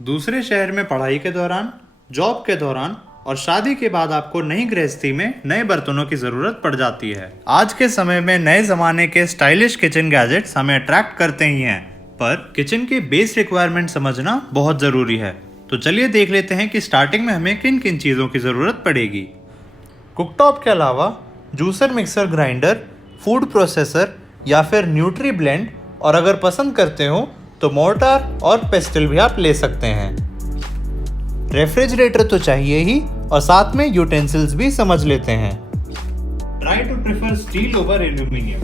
दूसरे शहर में पढ़ाई के दौरान, जॉब के दौरान और शादी के बाद आपको नई गृहस्थी में नए बर्तनों की ज़रूरत पड़ जाती है। आज के समय में नए ज़माने के स्टाइलिश किचन गैजेट्स हमें अट्रैक्ट करते ही हैं, पर किचन के बेस रिक्वायरमेंट समझना बहुत ज़रूरी है। तो चलिए देख लेते हैं कि स्टार्टिंग में हमें किन किन चीज़ों की ज़रूरत पड़ेगी। कुकटॉप के अलावा juicer, mixer, grinder, food processor या फिर न्यूट्री ब्लेंड, और अगर पसंद करते हो तो मोर्टार और पेस्टल भी आप ले सकते हैं। रेफ्रिजरेटर तो चाहिए ही, और साथ में यूटेंसिल्स भी समझ लेते हैं। Try to prefer steel over aluminium.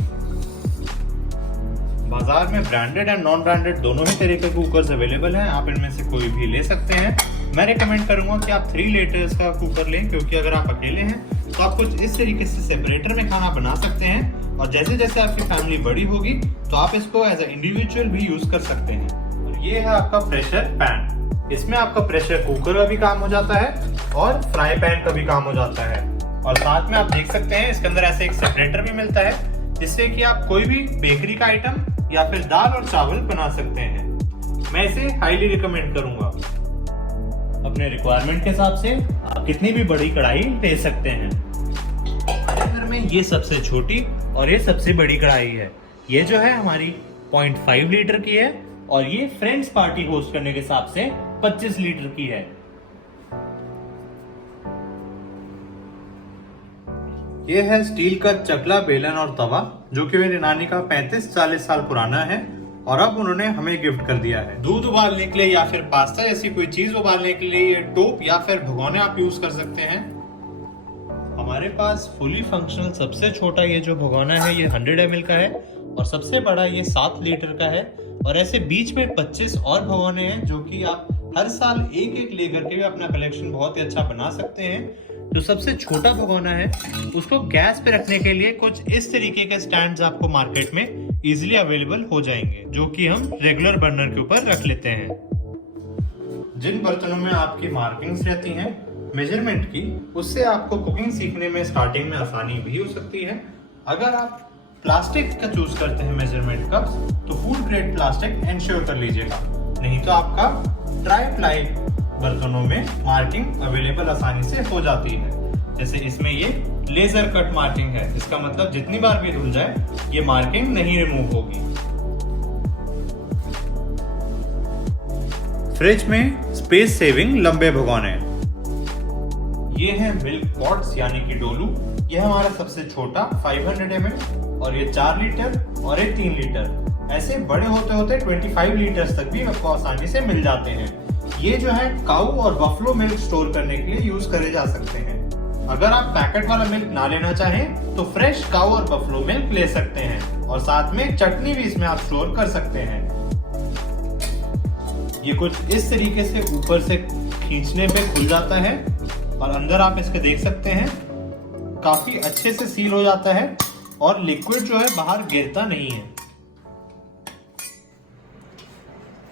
बाजार में ब्रांडेड एंड नॉन ब्रांडेड दोनों ही तरह के कुकर्स अवेलेबल हैं, आप इनमें से कोई भी ले सकते हैं। मैं रिकमेंड करूंगा कि आप 3 लीटर्स का कुकर लें, क्योंकि अगर आप अकेले हैं तो आप कुछ इस तरीके से सेपरेटर में खाना बना सकते हैं, और जैसे जैसे आपकी फैमिली बड़ी होगी तो आप इसको एज ए इंडिविजुअल भी यूज कर सकते हैं। और ये है आपका प्रेशर पैन। इसमें आपका प्रेशर कुकर का भी काम हो जाता है और फ्राई पैन का भी काम हो जाता है। और साथ में आप देख सकते हैं इसके अंदर ऐसे एक सेपरेटर भी मिलता है, जिससे कि आप कोई भी बेकरी का आइटम या फिर दाल और चावल बना सकते हैं। मैं इसे हाईली रिकमेंड करूंगा। अपने रिक्वायरमेंट के हिसाब से आप कितनी भी बड़ी कढ़ाई ले सकते हैं। घर में ये सबसे छोटी और ये सबसे बड़ी कढ़ाई है। ये जो है हमारी 0.5 लीटर की है, और ये फ्रेंड्स पार्टी होस्ट करने के हिसाब से 25 लीटर की है। ये है स्टील का चकला, बेलन और तवा, जो कि मेरी नानी का 35-40 साल पुराना है, और अब उन्होंने हमें गिफ्ट कर दिया है। दूध उबालने के लिए या फिर पास्ता जैसी कोई चीज उबालने के लिए ये टोप या फिर भगोने आप यूज कर सकते हैं। हमारे पास फुली फंक्शनल सबसे छोटा ये जो भगोना है ये 100 ml का है, और सबसे बड़ा ये 7 लीटर का है। और ऐसे बीच में 25 और भगोने हैं, जो कि आप हर साल एक एक लेकर के भी अपना कलेक्शन बहुत ही अच्छा बना सकते हैं। जो सबसे छोटा भगोना है उसको गैस पे रखने के लिए कुछ इस तरीके के स्टैंड्स आपको मार्केट में इजीली अवेलेबल हो जाएंगे, जो कि हम रेगुलर बर्नर के ऊपर रख लेते हैं। जिन बर्तनों में आपकी मार्किंग्स रहती हैं मेजरमेंट की, उससे आपको कुकिंग सीखने में स्टार्टिंग में आसानी भी हो सकती है। अगर आप प्लास्टिक का चूज करते हैं मेजरमेंट कप्स, तो फूड ग्रेड प्लास्टिक एंश्योर कर लीजिएगा, नहीं तो आपका ट्राई प्लाई बर्तनों में मार्किंग अवेलेबल आसानी से हो जाती है। जैसे इसमें ये लेजर कट मार्किंग है, इसका मतलब जितनी बार भी धुल जाए ये मार्किंग नहीं रिमूव होगी। फ्रिज में स्पेस सेविंग लंबे भगोने। ये है मिल्क पॉट्स यानी कि डोलू। ये हमारा सबसे छोटा 500 ml, और ये 4 लीटर और ये 3 लीटर। ऐसे बड़े होते होते 25 लीटर्स तक भी आपको आसानी से मिल जाते हैं। ये जो है काऊ और बफलो मिल्क स्टोर करने के लिए यूज करे जा सकते हैं। अगर आप पैकेट वाला मिल्क ना लेना चाहें तो फ्रेश काऊ और बफलो मिल्क ले सकते हैं, और साथ में चटनी भी इसमें आप स्टोर कर सकते हैं। ये कुछ इस तरीके से ऊपर से खींचने पे खुल जाता है, और अंदर आप इसके देख सकते हैं काफी अच्छे से सील हो जाता है, और लिक्विड जो है बाहर गिरता नहीं है।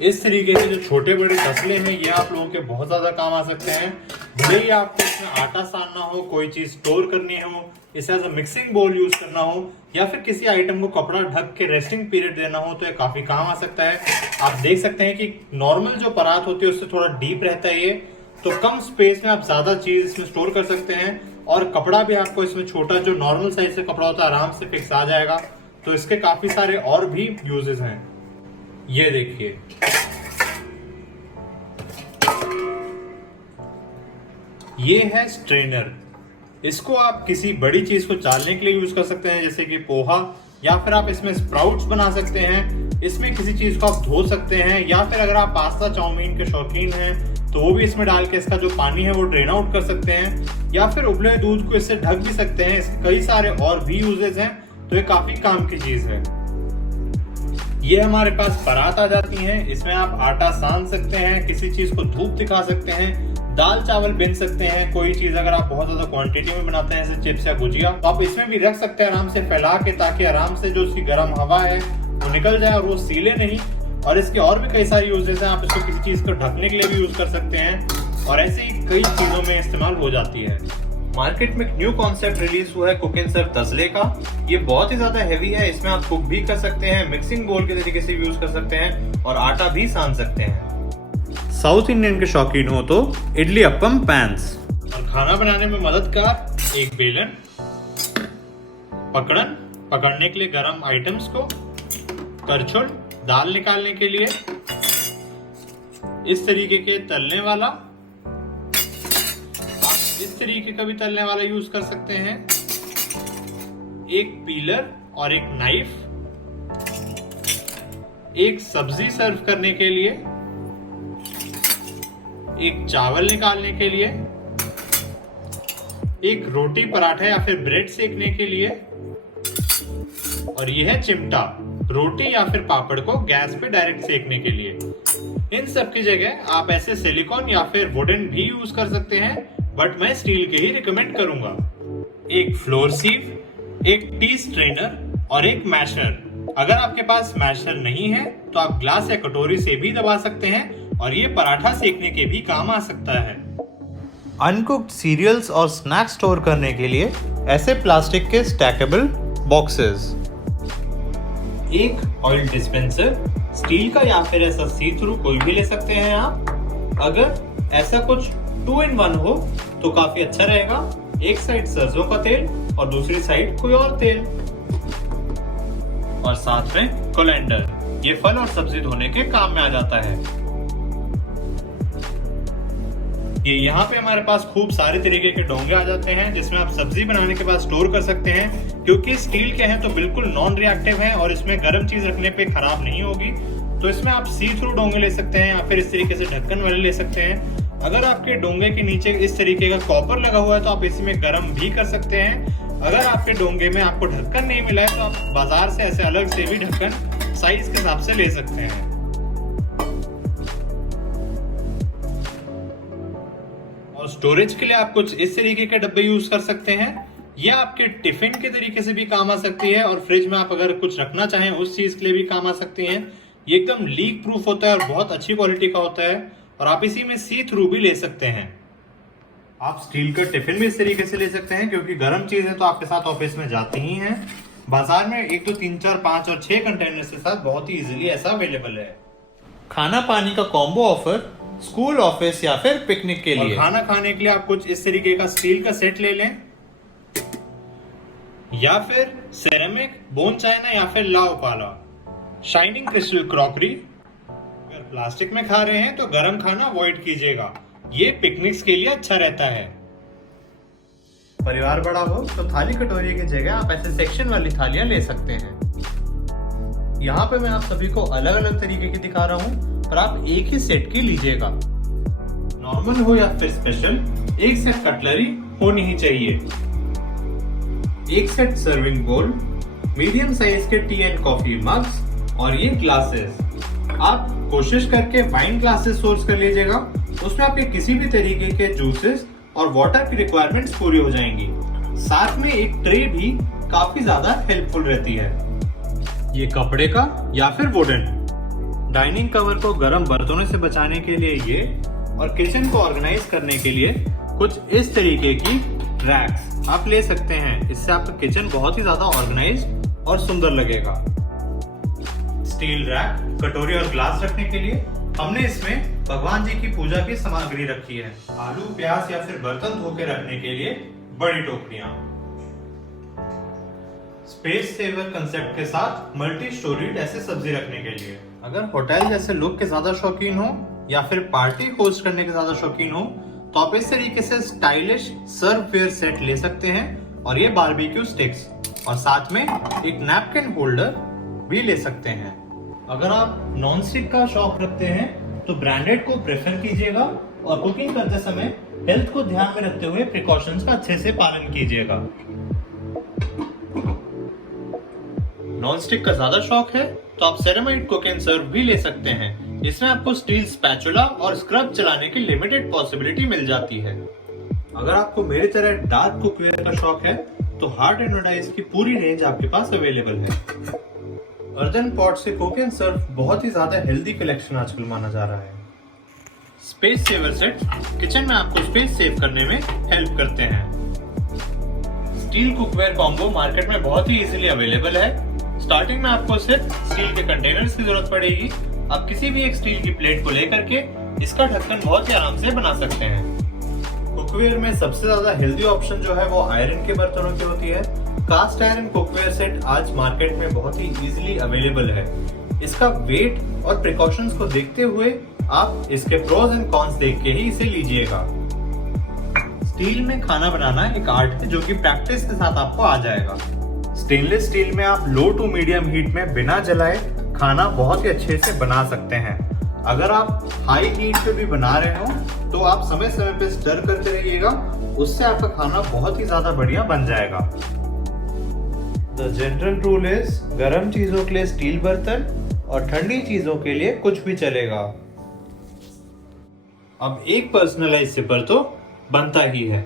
इस तरीके से जो छोटे बड़े तसले हैं ये आप लोगों के बहुत ज्यादा काम आ सकते हैं। भले ही आपको इसमें आटा सानना हो, कोई चीज स्टोर करनी हो, इसे as a mixing bowl use करना हो, या फिर किसी आइटम को कपड़ा ढक के रेस्टिंग पीरियड देना हो, तो ये काफी काम आ सकता है। आप देख सकते हैं कि नॉर्मल जो परात होती है उससे थोड़ा डीप रहता है ये, तो कम स्पेस में आप ज्यादा चीज इसमें स्टोर कर सकते हैं। और कपड़ा भी आपको इसमें छोटा जो नॉर्मल साइज से कपड़ा होता है आराम से फिक्स आ जाएगा। तो इसके काफी सारे और भी यूजेस हैं। ये देखिए, ये है स्ट्रेनर। इसको आप किसी बड़ी चीज को चालने के लिए यूज कर सकते हैं, जैसे कि पोहा, या फिर आप इसमें स्प्राउट्स बना सकते हैं। इसमें किसी चीज को आप धो सकते हैं, या फिर अगर आप पास्ता चाउमीन के शौकीन हैं तो वो भी इसमें डाल के इसका जो पानी है वो ड्रेन आउट कर सकते हैं, या फिर उबले हुए दूध को इससे ढक भी सकते हैं। इसके कई सारे और भी यूजेस हैं, तो ये काफी काम की चीज है। ये हमारे पास परात आ जाती है, इसमें आप आटा सान सकते हैं, किसी चीज को धूप दिखा सकते हैं, दाल चावल बेच सकते हैं। कोई चीज अगर आप बहुत ज्यादा क्वांटिटी में बनाते हैं जैसे चिप्स या गुजिया, तो आप इसमें भी रख सकते हैं आराम से फैला के, ताकि आराम से जो उसकी गर्म हवा है वो निकल जाए और वो सीले नहीं। और इसके और भी कई सारे यूजेस हैं, आप इसको किसी चीज को ढकने के लिए भी यूज कर सकते हैं, और ऐसे ही कई चीजों में इस्तेमाल हो जाती है। मार्केट में एक न्यू कॉन्सेप्ट रिलीज हुआ है कुक एंड सर्व तसले का। ये बहुत ही ज्यादा हैवी है, इसमें आप कुक भी कर सकते हैं, मिक्सिंग बोल के तरीके से यूज कर सकते हैं, और आटा भी सान सकते हैं। साउथ इंडियन के शौकीन हो तो इडली अप्पम पैन्स। और खाना बनाने में मददगार एक बेलन, पकड़न पकड़ने के लिए गरम आइटम्स को, करछुल दाल निकालने के लिए, इस तरीके के तलने वाला, आप इस तरीके का भी तलने वाला यूज कर सकते हैं, एक पीलर और एक नाइफ, एक सब्जी सर्व करने के लिए, एक चावल निकालने के लिए, एक रोटी पराठा या फिर ब्रेड सेकने के लिए, और यह है चिमटा रोटी या फिर पापड़ को गैस पे डायरेक्ट सेकने के लिए। इन सब की जगह आप ऐसे सिलिकॉन या फिर वुडन भी यूज कर सकते हैं, बट मैं स्टील के ही रिकमेंड करूंगा। एक फ्लोर सीव, एक टी स्ट्रेनर और एक मैशर। अगर आपके पास मैशर नहीं है तो आप ग्लास या कटोरी से भी दबा सकते हैं और ये पराठा सेकने के भी काम आ सकता है। अनकुक्ड सीरियल्स और स्नैक्स स्टोर करने के लिए ऐसे प्लास्टिक के स्टैकेबल बॉक्सेस। एक ऑयल डिस्पेंसर, स्टील का या फिर ऐसा सी थ्रू कोई भी ले सकते हैं आप। अगर ऐसा कुछ 2 in 1 हो तो काफी अच्छा रहेगा। एक साइड सरसों का तेल और दूसरी साइड कोई और तेल, और साथ में कोलैंडर, ये फल और सब्जी धोने के काम में आ जाता है। ये यहाँ पे हमारे पास खूब सारे तरीके के डोंगे आ जाते हैं जिसमें आप सब्जी बनाने के बाद स्टोर कर सकते हैं। क्योंकि स्टील के हैं तो बिल्कुल नॉन रिएक्टिव हैं और इसमें गर्म चीज रखने पे खराब नहीं होगी। तो इसमें आप सी थ्रू डोंगे ले सकते हैं या फिर इस तरीके से ढक्कन वाले ले सकते हैं। अगर आपके डोंगे के नीचे इस तरीके का कॉपर लगा हुआ है तो आप इसी में गर्म भी कर सकते हैं। अगर आपके डोंगे में आपको ढक्कन नहीं मिला है तो आप बाजार से ऐसे अलग से भी ढक्कन साइज के हिसाब से ले सकते हैं। और स्टोरेज के लिए आप कुछ इस तरीके के डब्बे यूज कर सकते हैं। यह आपके टिफिन के तरीके से भी काम आ सकती है और फ्रिज में आप अगर कुछ रखना चाहें उस चीज के लिए भी काम आ सकती हैं। ये एकदम लीक प्रूफ होता है और बहुत अच्छी क्वालिटी का होता है और आप इसी में सी थ्रू भी ले सकते हैं। आप स्टील का टिफिन भी इस तरीके से ले सकते हैं क्योंकि गर्म चीजें तो आपके साथ ऑफिस में जाती ही हैं। बाजार में 1 2 3 4 5 और 6 कंटेनर के साथ बहुत ही इजीली ऐसा अवेलेबल है। खाना पानी का कॉम्बो ऑफर स्कूल, ऑफिस या फिर पिकनिक के लिए। खाना खाने के लिए आप कुछ इस तरीके का स्टील का सेट ले लें या फिर सेरेमिक, बोन चाइना या फिर लाओ पाला, शाइनिंग क्रिस्टल क्रॉकरी। अगर प्लास्टिक में खा रहे हैं तो गर्म खाना अवॉइड कीजिएगा, ये पिकनिक्स के लिए अच्छा रहता है। परिवार बड़ा हो तो थाली कटोरी की जगह आप ऐसे सेक्शन वाली थालियां ले सकते हैं। यहाँ पे मैं आप सभी को अलग अलग तरीके की दिखा रहा हूँ पर आप एक ही सेट की लीजिएगा। नॉर्मल हो या फिर स्पेशल, एक सेट कटलरी होनी ही चाहिए। एक सेट सर्विंग बोल, मीडियम साइज के टी एंड कॉफी मग्स और ये ग्लासेस। आप कोशिश करके वाइन ग्लासेस सोर्स कर लीजिएगा, उसमें आपके किसी भी तरीके के जूसेस और वाटर की रिक्वायरमेंट्स पूरी हो जाएंगी। साथ में एक ट्रे भी काफी ज्यादा हेल्पफुल रहती है। ये कपड़े का या फिर वुडन। डाइनिंग कवर को गर्म बर्तनों से बचाने के लिए ये, और किचन को ऑर्गेनाइज करने के लिए कुछ इस तरीके की रैक्स आप ले सकते हैं। इससे आपका किचन बहुत ही ज्यादा ऑर्गेनाइज्ड और सुंदर लगेगा। स्टील रैक, कटोरी और ग्लास रखने के लिए हमने इसमें भगवान जी की पूजा की सामग्री रखी है। आलू, प्याज या फिर बर्तन धो के रखने के लिए बड़ी टोकरियां। स्पेस सेवर कंसेप्ट के साथ मल्टी स्टोरीड ऐसे सब्जी रखने के लिए। अगर होटल जैसे लुक के ज्यादा शौकीन हो या फिर पार्टी होस्ट करने के ज्यादा शौकीन हो तो आप इस तरीके से स्टाइलिश सर्ववेयर सेट ले सकते हैं और ये बारबेक्यू स्टिक्स, और साथ में एक नैपकिन होल्डर भी ले सकते हैं। अगर आप नॉन स्टिक का शौक रखते हैं तो ब्रांडेड को प्रेफर कीजिएगा और कुकिंग करते समय हेल्थ को ध्यान में रखते हुए प्रिकॉशंस का अच्छे से पालन कीजिएगा। नॉन स्टिक का ज्यादा शौक है तो आप सेरेमाइट कुक एंड सर्व भी ले सकते हैं। इसमें आपको स्टील स्पैचुला और स्क्रब चलाने की लिमिटेड पॉसिबिलिटी मिल जाती है। अगर आपको मेरी तरह डार्क कुकवेयर का शौक है तो हार्ड एनोडाइज की पूरी रेंज आपके पास अवेलेबल है। अर्दन पॉट से कुक एंड सर्व बहुत ही ज्यादा हेल्दी कलेक्शन आजकल माना जा रहा है। स्पेस सेवर सेट किचन में आपको स्पेस सेव करने में हेल्प करते हैं। स्टील कुकवेयर कॉम्बो मार्केट में बहुत ही इजीली अवेलेबल है। स्टार्टिंग में आपको सिर्फ स्टील के कंटेनर्स की जरूरत पड़ेगी। आप किसी भी एक स्टील की प्लेट को लेकर के इसका ढक्कन बहुत ही आराम से बना सकते हैं। कुकवेयर में सबसे ज्यादा हेल्दी ऑप्शन जो है वो आयरन के बर्तनों की होती है। कास्ट आयरन कुकवेयर सेट आज मार्केट में बहुत ही इजीली अवेलेबल है। इसका वेट और प्रिकॉशंस को देखते हुए आप इसके प्रोज एंड कॉन्स देख के ही इसे लीजिएगा। स्टील में खाना बनाना एक आर्ट है जो कि प्रैक्टिस के साथ आपको आ जाएगा। स्टेनलेस स्टील में आप लो टू मीडियम हीट में बिना जलाए खाना बहुत ही अच्छे से बना सकते हैं। अगर आप हाई हीट पे भी बना रहे हो तो आप समय समय पे स्टर करते रहिएगा, उससे आपका खाना बहुत ही ज्यादा बढ़िया बन जाएगा। द जनरल रूल इज गर्म चीजों के लिए स्टील बर्तन और ठंडी चीजों के लिए कुछ भी चलेगा। अब एक पर्सनलाइज सिपर तो बनता ही है।